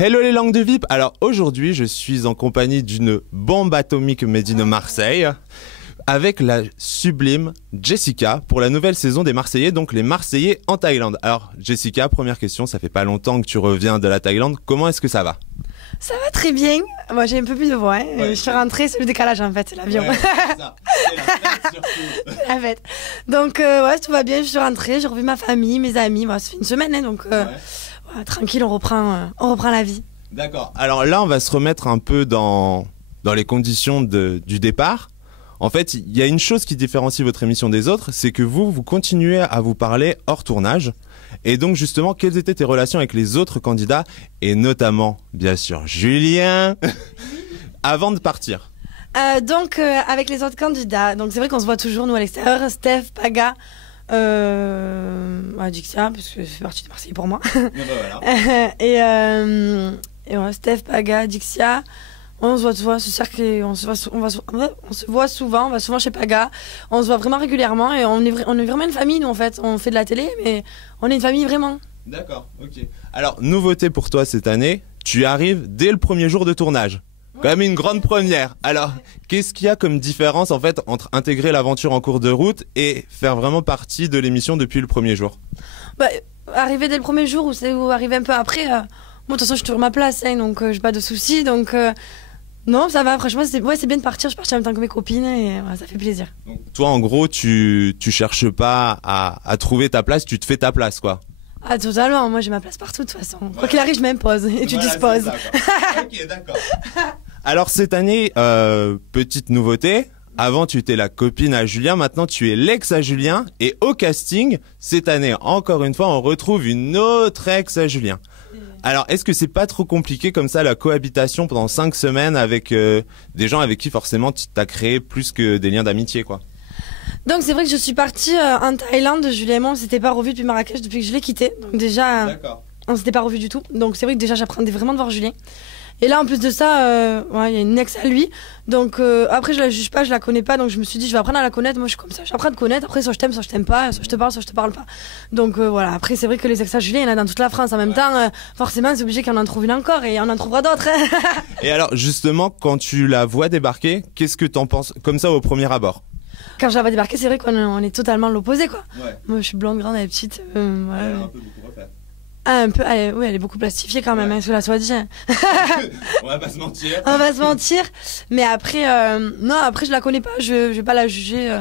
Hello les langues de VIP. Alors aujourd'hui, je suis en compagnie d'une bombe atomique made in Marseille avec la sublime Jessica pour la nouvelle saison des Marseillais, donc les Marseillais en Thaïlande. Alors Jessica, première question, ça fait pas longtemps que tu reviens de la Thaïlande. Comment est-ce que ça va? Ça va très bien. Moi, j'ai un peu plus de voix. Hein. Ouais, je suis rentrée, c'est le décalage en fait, c'est l'avion. Ouais, c'est ça. C'est la fête surtout. C'est la fête. Donc, ouais, tout va bien. Je suis rentrée, j'ai revu ma famille, mes amis. Bon, ça fait une semaine, hein, donc ouais, tranquille, on reprend la vie. D'accord. Alors là, on va se remettre un peu dans les conditions du départ. En fait, il y a une chose qui différencie votre émission des autres, c'est que vous continuez à vous parler hors tournage. Et donc justement, quelles étaient tes relations avec les autres candidats, et notamment, bien sûr, Julien, avant de partir? Avec les autres candidats, donc c'est vrai qu'on se voit toujours, nous, à l'extérieur. Steph, Paga, Dixia, parce que ça fait partie des Marseillais pour moi. Voilà. Et ouais, Steph, Paga, Dixia. On se voit souvent, ce cercle, on se voit souvent, on va souvent chez Paga, on se voit vraiment régulièrement et on est vraiment une famille, nous, en fait. On fait de la télé, mais on est une famille vraiment. D'accord, ok. Alors, nouveauté pour toi cette année, tu arrives dès le premier jour de tournage. Quand même une grande première. Alors, qu'est-ce qu'il y a comme différence, en fait, entre intégrer l'aventure en cours de route et faire vraiment partie de l'émission depuis le premier jour? Arriver dès le premier jour ou arriver un peu après, moi, de toute façon, je suis toujours ma place, hein, donc j'ai pas de soucis, donc... Non, ça va, franchement, c'est bien de partir. Je suis partie en même temps que mes copines et ça fait plaisir. Donc, toi, en gros, tu cherches pas à trouver ta place, tu te fais ta place, quoi. Ah, totalement. Moi, j'ai ma place partout, de toute façon. Voilà. Quoi qu'il arrive, je m'impose et tu disposes. Ok, d'accord. Alors, cette année, petite nouveauté. Avant, tu étais la copine à Julien. Maintenant, tu es l'ex à Julien. Et au casting, cette année, encore une fois, on retrouve une autre ex à Julien. Alors, est-ce que c'est pas trop compliqué comme ça la cohabitation pendant 5 semaines avec des gens avec qui forcément tu t'as créé plus que des liens d'amitié, quoi? Donc c'est vrai que je suis partie en Thaïlande. Julien et moi, on s'était pas revus depuis Marrakech depuis que je l'ai quitté. Donc déjà, on s'était pas revus du tout. Donc c'est vrai que déjà j'apprenais vraiment de voir Julien. Et là, en plus de ça, il y a une ex à lui. Donc après, je la juge pas, je la connais pas. Donc je me suis dit, je vais apprendre à la connaître. Moi, je suis comme ça. J'apprends à te connaître. Après, soit je t'aime pas. Soit je te parle, soit je te parle pas. Donc voilà. Après, c'est vrai que les ex à Julien, il y en a dans toute la France. En même temps, forcément, c'est obligé qu'on en trouve une encore. Et on en trouvera d'autres. Et alors, justement, quand tu la vois débarquer, qu'est-ce que t'en penses comme ça au premier abord? Quand je la vois débarquer, c'est vrai qu'on est totalement l'opposé, quoi. Ouais. Moi, je suis blonde, grande, elle est petite. Elle a un peu beaucoup refait. Ah, un peu, oui, elle est beaucoup plastifiée quand même, hein, cela soit dit. On va pas se mentir. On va se mentir. Mais après, non, après, je la connais pas. Je vais pas la juger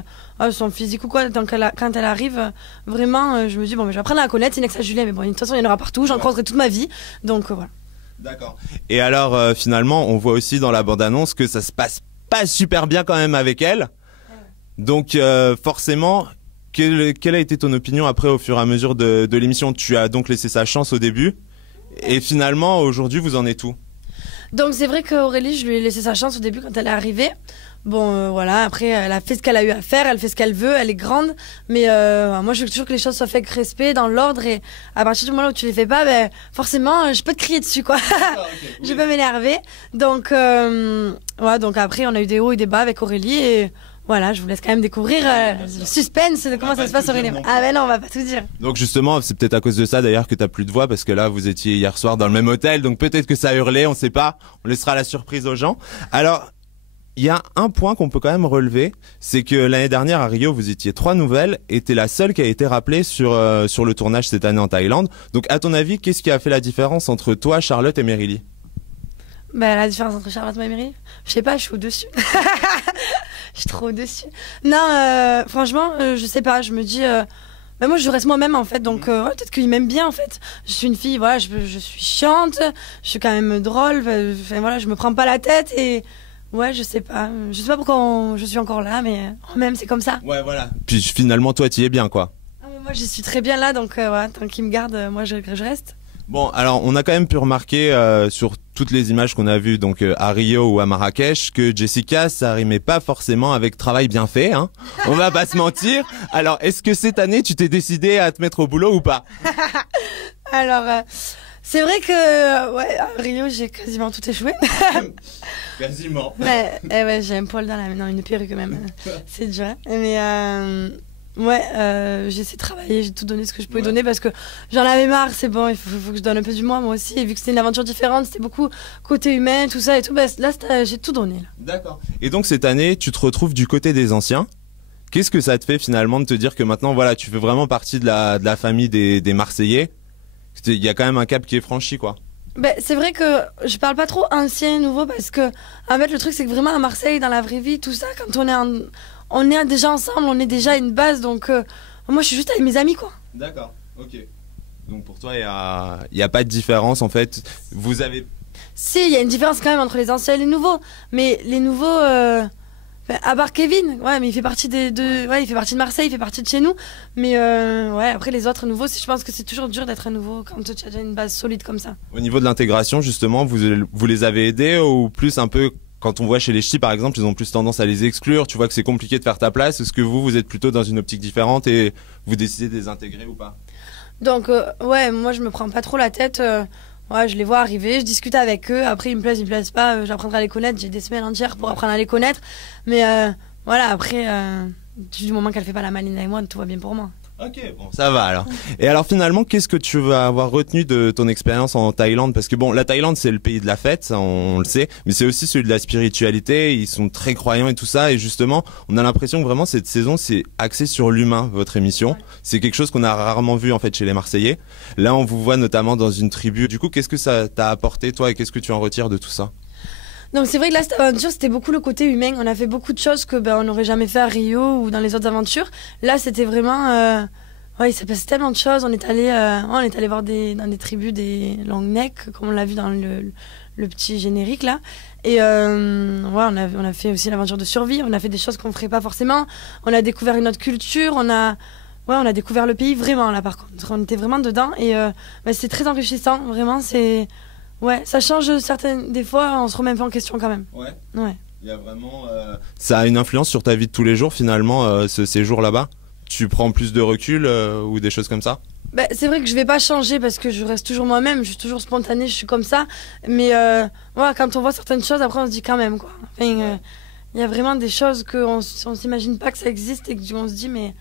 son physique ou quoi. Donc, quand elle arrive, vraiment, je me dis, bon, mais je vais apprendre à la connaître. C'est une ex à Julien, mais bon, de toute façon, il y en aura partout. J'en croiserai toute ma vie. Donc, voilà. D'accord. Et alors, finalement, on voit aussi dans la bande-annonce que ça se passe pas super bien quand même avec elle. Donc, forcément... Quelle a été ton opinion après au fur et à mesure de l'émission? Tu as donc laissé sa chance au début et finalement aujourd'hui vous en êtes où? Donc c'est vrai qu'Aurélie, je lui ai laissé sa chance au début quand elle est arrivée. Bon voilà, après elle a fait ce qu'elle a eu à faire, elle fait ce qu'elle veut, elle est grande. Mais moi je veux toujours que les choses soient faites avec respect, dans l'ordre. Et à partir du moment où tu les fais pas, forcément je peux te crier dessus, quoi. Je peux m'énerver. Donc, donc après on a eu des hauts et des bas avec Aurélie et... Voilà, je vous laisse quand même découvrir le suspense de comment ça se passe sur Aurélie. Ah ben non, on va pas tout dire. Donc justement, c'est peut-être à cause de ça d'ailleurs que t'as plus de voix parce que là vous étiez hier soir dans le même hôtel, donc peut-être que ça a hurlé, on sait pas. On laissera la surprise aux gens. Alors, il y a un point qu'on peut quand même relever, c'est que l'année dernière à Rio vous étiez 3 nouvelles et t'es la seule qui a été rappelée sur le tournage cette année en Thaïlande. Donc à ton avis, qu'est-ce qui a fait la différence entre toi, Charlotte et Merily? La différence entre Charlotte et Merily, je sais pas, je suis au-dessus. Je suis trop au-dessus. Non, franchement, je sais pas, je me dis... moi, je reste moi-même, en fait, donc peut-être qu'il m'aime bien, en fait. Je suis une fille, voilà, je suis chiante, je suis quand même drôle, voilà, je me prends pas la tête et... Ouais, je sais pas pourquoi je suis encore là, mais même c'est comme ça. Ouais, voilà. Puis finalement, toi, t'y es bien, quoi. Ah, mais moi, je suis très bien là, donc voilà, tant qu'il me garde, moi, je reste. Bon, alors on a quand même pu remarquer sur toutes les images qu'on a vues donc à Rio ou à Marrakech que Jessica, ça rimait pas forcément avec travail bien fait, hein. On va pas se mentir. Alors, est-ce que cette année tu t'es décidé à te mettre au boulot ou pas? Alors, c'est vrai que à Rio, j'ai quasiment tout échoué. Quasiment. Ouais, j'ai un poil dans la main, non, une perruque même. C'est dur. Mais Ouais, j'ai essayé de travailler, j'ai tout donné ce que je pouvais donner parce que j'en avais marre, c'est bon, il faut que je donne un peu du moi aussi. Et vu que c'était une aventure différente, c'était beaucoup côté humain, tout ça et tout, bah, là j'ai tout donné. D'accord. Et donc cette année, tu te retrouves du côté des anciens. Qu'est-ce que ça te fait finalement de te dire que maintenant, voilà, tu fais vraiment partie de la famille des Marseillais? Il y a quand même un cap qui est franchi, quoi. Ben, c'est vrai que je parle pas trop ancien, nouveau, parce que en fait, le truc, c'est que vraiment à Marseille, dans la vraie vie, tout ça, quand on est déjà ensemble, on est déjà une base, donc moi je suis juste avec mes amis, quoi. D'accord, ok. Donc pour toi, il y a pas de différence en fait. Vous avez. Si, il y a une différence quand même entre les anciens et les nouveaux, mais les nouveaux, à part Kevin, ouais, mais il fait partie ouais, il fait partie de Marseille, il fait partie de chez nous, mais ouais, après les autres nouveaux, je pense que c'est toujours dur d'être un nouveau quand tu as déjà une base solide comme ça. Au niveau de l'intégration, justement, vous les avez aidés ou plus un peu quand on voit chez les ch'tis par exemple, ils ont plus tendance à les exclure. Tu vois que c'est compliqué de faire ta place. Est-ce que vous êtes plutôt dans une optique différente et vous décidez de les intégrer ou pas? Donc ouais, moi je me prends pas trop la tête. Ouais, je les vois arriver, je discute avec eux. Après, ils me plaisent pas. J'apprendrai à les connaître. J'ai des semaines entières pour apprendre à les connaître. Mais voilà, après, du moment qu'elle fait pas la maline avec moi, tout va bien pour moi. Ok, bon, ça va alors. Et alors finalement, qu'est-ce que tu vas avoir retenu de ton expérience en Thaïlande? Parce que bon, la Thaïlande, c'est le pays de la fête, ça, on le sait, mais c'est aussi celui de la spiritualité. Ils sont très croyants et tout ça. Et justement, on a l'impression que vraiment cette saison, c'est axé sur l'humain, votre émission. Ouais. C'est quelque chose qu'on a rarement vu en fait chez les Marseillais. Là, on vous voit notamment dans une tribu. Du coup, qu'est-ce que ça t'a apporté toi et qu'est-ce que tu en retires de tout ça? Donc c'est vrai que là, cette aventure, c'était beaucoup le côté humain. On a fait beaucoup de choses que on n'aurait jamais fait à Rio ou dans les autres aventures. Là, c'était vraiment... ouais, il s'est passé tellement de choses. On est allé voir dans des tribus des long necks, comme on l'a vu dans le petit générique là. Et ouais, on a fait aussi l'aventure de survie. On a fait des choses qu'on ne ferait pas forcément. On a découvert une autre culture. On a découvert le pays vraiment là par contre. On était vraiment dedans et c'est très enrichissant. Vraiment, c'est... Ouais, ça change certaines... Des fois, on se remet un peu en question quand même. Ouais. Ouais. Il y a vraiment... Ça a une influence sur ta vie de tous les jours, finalement, ce séjour là-bas? Tu prends plus de recul ou des choses comme ça? Bah, c'est vrai que je vais pas changer parce que je reste toujours moi-même, je suis toujours spontanée, je suis comme ça. Mais ouais, quand on voit certaines choses, après on se dit quand même, quoi. Enfin, y a vraiment des choses qu'on s'imagine pas que ça existe et qu'on se dit, mais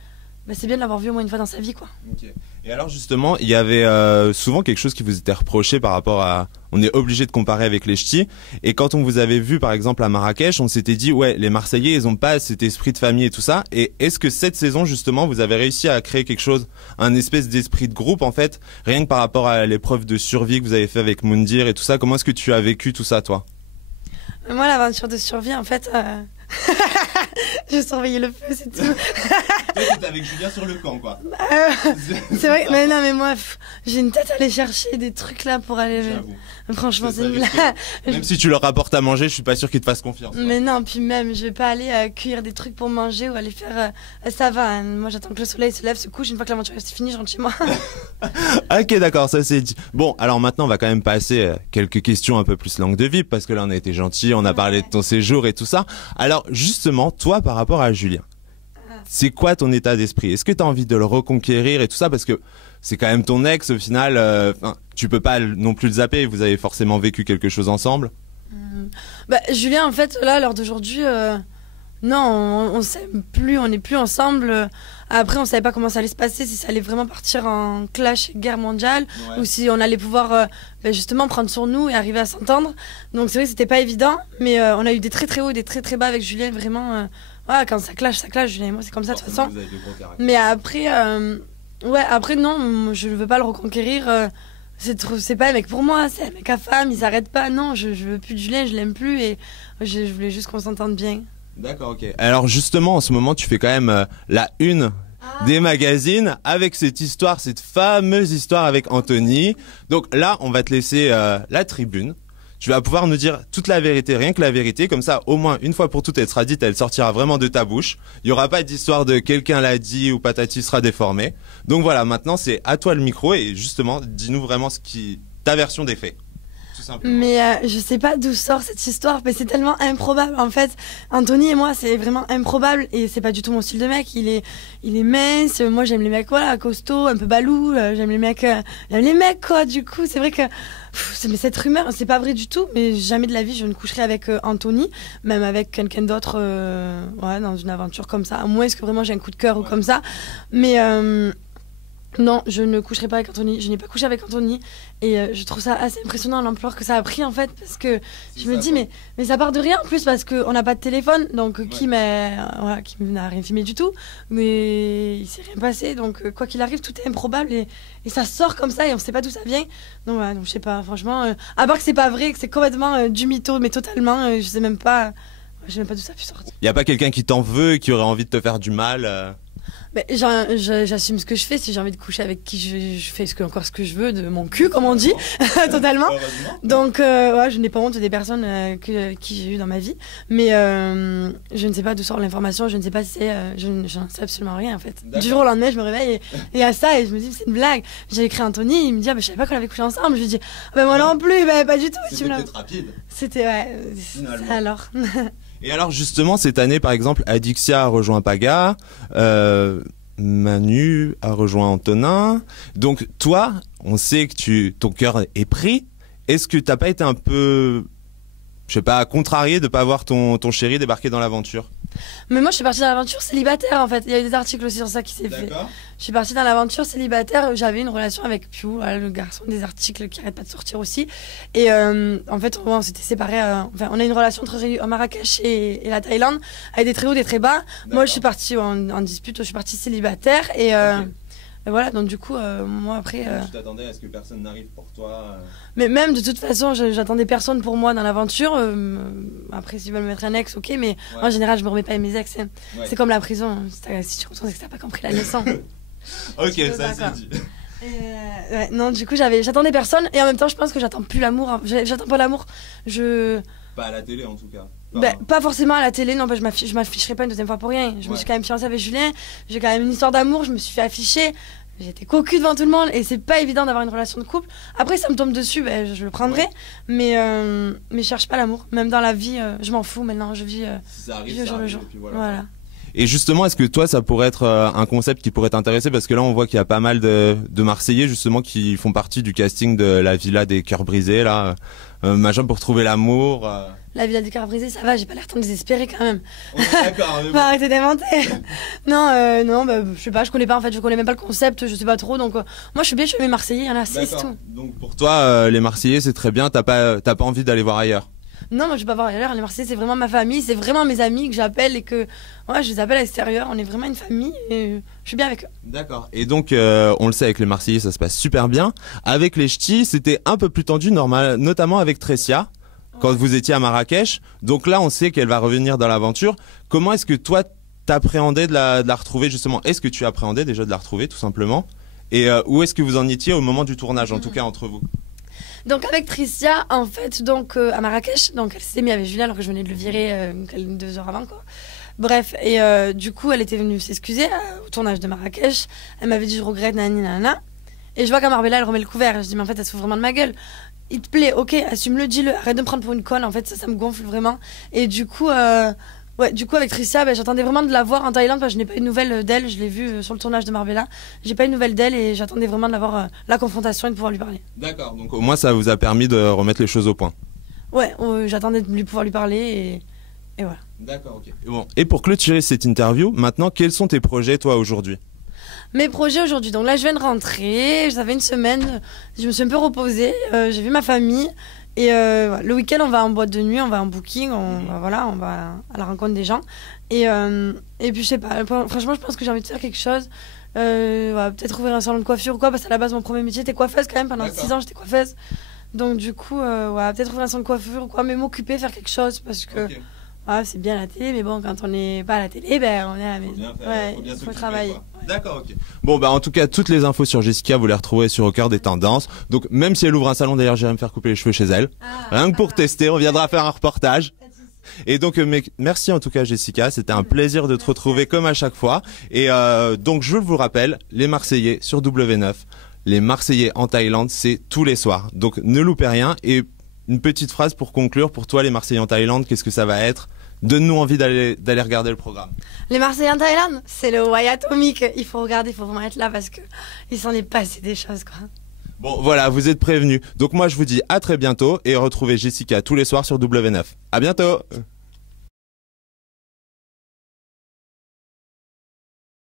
c'est bien de l'avoir vu au moins une fois dans sa vie, quoi. Okay. Et alors justement, il y avait souvent quelque chose qui vous était reproché par rapport à... On est obligé de comparer avec les ch'tis. Et quand on vous avait vu par exemple à Marrakech, on s'était dit, ouais, les Marseillais, ils ont pas cet esprit de famille et tout ça. Et est-ce que cette saison justement, vous avez réussi à créer quelque chose, un espèce d'esprit de groupe en fait, rien que par rapport à l'épreuve de survie que vous avez fait avec Moundir et tout ça? Comment est-ce que tu as vécu tout ça, toi? Moi, l'aventure de survie, en fait... Je surveillais le feu, c'est tout. Toi, t'étais avec Julien sur le camp, quoi. C'est vrai, mais non, mais moi, j'ai une tête à aller chercher des trucs là pour aller. Franchement, c'est une blague. Même si tu leur rapportes à manger, je suis pas sûr qu'ils te fassent confiance. Mais non, puis même, je vais pas aller cueillir des trucs pour manger ou aller faire. Ça va, hein. Moi j'attends que le soleil se lève, se couche. Une fois que l'aventure est finie, je rentre chez moi. Ok, d'accord, ça c'est dit. Bon, alors maintenant, on va quand même passer quelques questions un peu plus langue de vie, parce que là, on a été gentil, on a parlé de ton séjour et tout ça. Alors, justement, toi, par rapport à Julien, c'est quoi ton état d'esprit? Est-ce que tu as envie de le reconquérir et tout ça? Parce que c'est quand même ton ex, au final, tu peux pas non plus le zapper, vous avez forcément vécu quelque chose ensemble. Julien, en fait, là, à l'heure d'aujourd'hui, non, on s'aime plus, on n'est plus ensemble. Après, on savait pas comment ça allait se passer, si ça allait vraiment partir en clash, guerre mondiale, ou si on allait pouvoir justement prendre sur nous et arriver à s'entendre. Donc c'est vrai que c'était pas évident, mais on a eu des très très hauts et des très très bas avec Julien, vraiment. Ouais, quand ça clash, Julien et moi, c'est comme ça de toute façon. Mais après, après non, je ne veux pas le reconquérir. C'est pas un mec pour moi, c'est un mec à femme, il s'arrête pas. Non, je veux plus de Julien, je l'aime plus et je voulais juste qu'on s'entende bien. D'accord, ok. Alors justement, en ce moment, tu fais quand même la une des magazines avec cette histoire, cette fameuse histoire avec Anthony. Donc là, on va te laisser la tribune. Tu vas pouvoir nous dire toute la vérité, rien que la vérité. Comme ça, au moins, une fois pour toutes, elle sera dite, elle sortira vraiment de ta bouche. Il y aura pas d'histoire de quelqu'un l'a dit ou patati sera déformé. Donc voilà, maintenant, c'est à toi le micro et justement, dis-nous vraiment ta version des faits. simplement. Mais je sais pas d'où sort cette histoire, mais c'est tellement improbable. En fait, Anthony et moi, c'est vraiment improbable et c'est pas du tout mon style de mec. Il est mince. Moi, j'aime les mecs, voilà, costauds, un peu balous. J'aime les mecs, quoi. Du coup, c'est vrai que, mais cette rumeur, c'est pas vrai du tout. Mais jamais de la vie, je ne coucherai avec Anthony, même avec quelqu'un d'autre, ouais, dans une aventure comme ça. À moins que vraiment j'ai un coup de cœur ou comme ça. Mais non, je ne coucherai pas avec Anthony. Je n'ai pas couché avec Anthony. Et je trouve ça assez impressionnant l'ampleur que ça a pris en fait. Parce que je me dis, mais ça part de rien en plus. Parce qu'on n'a pas de téléphone. Donc qui n'a rien filmé du tout. Mais il s'est rien passé. Donc quoi qu'il arrive, tout est improbable. Et ça sort comme ça et on ne sait pas d'où ça vient. Donc ouais, donc, je sais pas, franchement. À part que c'est pas vrai, que c'est complètement du mytho. Mais totalement, je sais même pas. Je sais même pas d'où ça a pu sortir. Y a pas quelqu'un qui t'en veut et qui aurait envie de te faire du mal Mais j'assume ce que je fais. Si j'ai envie de coucher avec qui je fais encore ce que je veux de mon cul, comme on dit, totalement. Donc ouais, je n'ai pas honte des personnes qui j'ai eues dans ma vie, mais je ne sais pas d'où sort l'information. Je ne sais pas si c'est, je n'en sais absolument rien en fait. Du jour au lendemain, je me réveille et à ça et je me dis c'est une blague. J'ai écrit à Anthony, il me dit je savais pas qu'on avait couché ensemble. Je lui dis moi non plus, pas du tout. C'était peut-être rapide. C'était alors. Et alors justement cette année par exemple Adixia a rejoint Paga, Manu a rejoint Antonin. Donc toi, on sait que ton cœur est pris. Est-ce que t'as pas été un peu, je sais pas, contrarié de pas voir ton chéri débarquer dans l'aventure? Mais moi je suis partie dans l'aventure célibataire en fait. Il y a eu des articles aussi sur ça qui s'est fait. Je suis partie dans l'aventure célibataire. J'avais une relation avec Piu, voilà, le garçon des articles qui arrête pas de sortir aussi. Et en fait on s'était séparés. Enfin, on a une relation entre Marrakech et la Thaïlande avec des très hauts, des très bas. Moi je suis partie en dispute. Je suis partie célibataire et voilà, donc du coup, moi après. Tu t'attendais à ce que personne n'arrive pour toi Mais même de toute façon, j'attendais personne pour moi dans l'aventure. Après, s'ils veulent me mettre un ex, ok, mais en général, je me remets pas à mes ex. Hein. C'est comme la prison. Si tu retournes, c'est que t'as pas compris la leçon. Ok, ça c'est dit. Ouais, non, du coup, j'attendais personne et en même temps, je pense que j'attends plus l'amour. Hein. J'attends pas l'amour. Pas à la télé en tout cas. Pas forcément à la télé, non, je m'afficherai pas une deuxième fois pour rien. Je me suis quand même fiancée avec Julien, j'ai quand même une histoire d'amour, je me suis fait afficher, j'étais cocu devant tout le monde et c'est pas évident d'avoir une relation de couple. Après, ça me tombe dessus, je le prendrai, mais je cherche pas l'amour. Même dans la vie, je m'en fous maintenant, je vis, ça arrive, je vis au jour le jour. Voilà. Et justement, est-ce que toi, ça pourrait être un concept qui pourrait t'intéresser? Parce que là, on voit qu'il y a pas mal de Marseillais, justement, qui font partie du casting de la Villa des Cœurs Brisés, là. Machin pour trouver l'amour. La Villa des Cœurs Brisés, ça va, j'ai pas l'air tant désespérée quand même. D'accord. Faut arrêter d'inventer. Non, je sais pas, je connais pas en fait, je connais même pas le concept, je sais pas trop. Donc moi, je suis bien, je suis mes Marseillais, il y en a 6 tout. Donc pour toi, les Marseillais, c'est très bien, t'as pas envie d'aller voir ailleurs? Non, moi je vais pas voir ailleurs. Les Marseillais, c'est vraiment ma famille, c'est vraiment mes amis que j'appelle et que je les appelle à l'extérieur. On est vraiment une famille et je suis bien avec eux. D'accord. Et donc, on le sait, avec les Marseillais, ça se passe super bien. Avec les Ch'tis, c'était un peu plus tendu, normal, notamment avec Tressia, quand vous étiez à Marrakech. Donc là, on sait qu'elle va revenir dans l'aventure. Comment est-ce que toi, t'appréhendais de la retrouver justement? Est-ce que tu appréhendais déjà de la retrouver, tout simplement? Et où est-ce que vous en étiez au moment du tournage, en tout cas entre vous? Donc avec Tricia, en fait, à Marrakech, donc elle s'est mise avec Julien alors que je venais de le virer 2 heures avant, quoi. Bref, et du coup, elle était venue s'excuser au tournage de Marrakech. Elle m'avait dit je regrette, nanana. Et je vois qu'à Marbella, elle remet le couvert. Je dis mais en fait, elle se fout vraiment de ma gueule. Il te plaît, ok, assume-le, dis-le, arrête de me prendre pour une conne. En fait, ça me gonfle vraiment. Et du coup, avec Tricia, j'attendais vraiment de la voir en Thaïlande parce que je n'ai pas eu de nouvelles d'elle. Je l'ai vue sur le tournage de Marbella. J'ai pas eu de nouvelles d'elle et j'attendais vraiment d'avoir la confrontation et de pouvoir lui parler. D'accord, donc au moins ça vous a permis de remettre les choses au point. Ouais, j'attendais de pouvoir lui parler et voilà. D'accord, ok. Bon. Et pour clôturer cette interview, maintenant, quels sont tes projets, toi, aujourd'hui? Mes projets aujourd'hui, donc là je viens de rentrer, ça fait une semaine, je me suis un peu reposée, j'ai vu ma famille. Et le week-end, on va en boîte de nuit, on va en booking, on va à la rencontre des gens. Et puis, je sais pas, franchement, je pense que j'ai envie de faire quelque chose. Peut-être ouvrir un salon de coiffure ou quoi, parce qu'à la base, mon premier métier était coiffeuse quand même. Pendant 6 ans, j'étais coiffeuse. Donc, du coup, peut-être ouvrir un salon de coiffure ou quoi, mais m'occuper, faire quelque chose, parce que c'est bien la télé, mais bon, quand on n'est pas à la télé, on est à la maison. Il faut travailler. D'accord, ok. Bon, en tout cas, toutes les infos sur Jessica, vous les retrouvez sur Au Cœur des Tendances. Donc, même si elle ouvre un salon, d'ailleurs, j'irai me faire couper les cheveux chez elle. Rien que pour tester, on viendra faire un reportage. Et donc, merci en tout cas, Jessica. C'était un plaisir de te retrouver comme à chaque fois. Et donc, je vous rappelle, les Marseillais sur W9. Les Marseillais en Thaïlande, c'est tous les soirs. Donc, ne loupez rien. Et une petite phrase pour conclure. Pour toi, les Marseillais en Thaïlande, qu'est-ce que ça va être? Donne-nous envie d'aller regarder le programme. Les Marseillais en Thaïlande, c'est le Wayatomic. Il faut regarder, il faut vraiment être là parce que il s'en est passé des choses, quoi. Bon, voilà, vous êtes prévenus. Donc moi, je vous dis à très bientôt et retrouvez Jessica tous les soirs sur W9. À bientôt!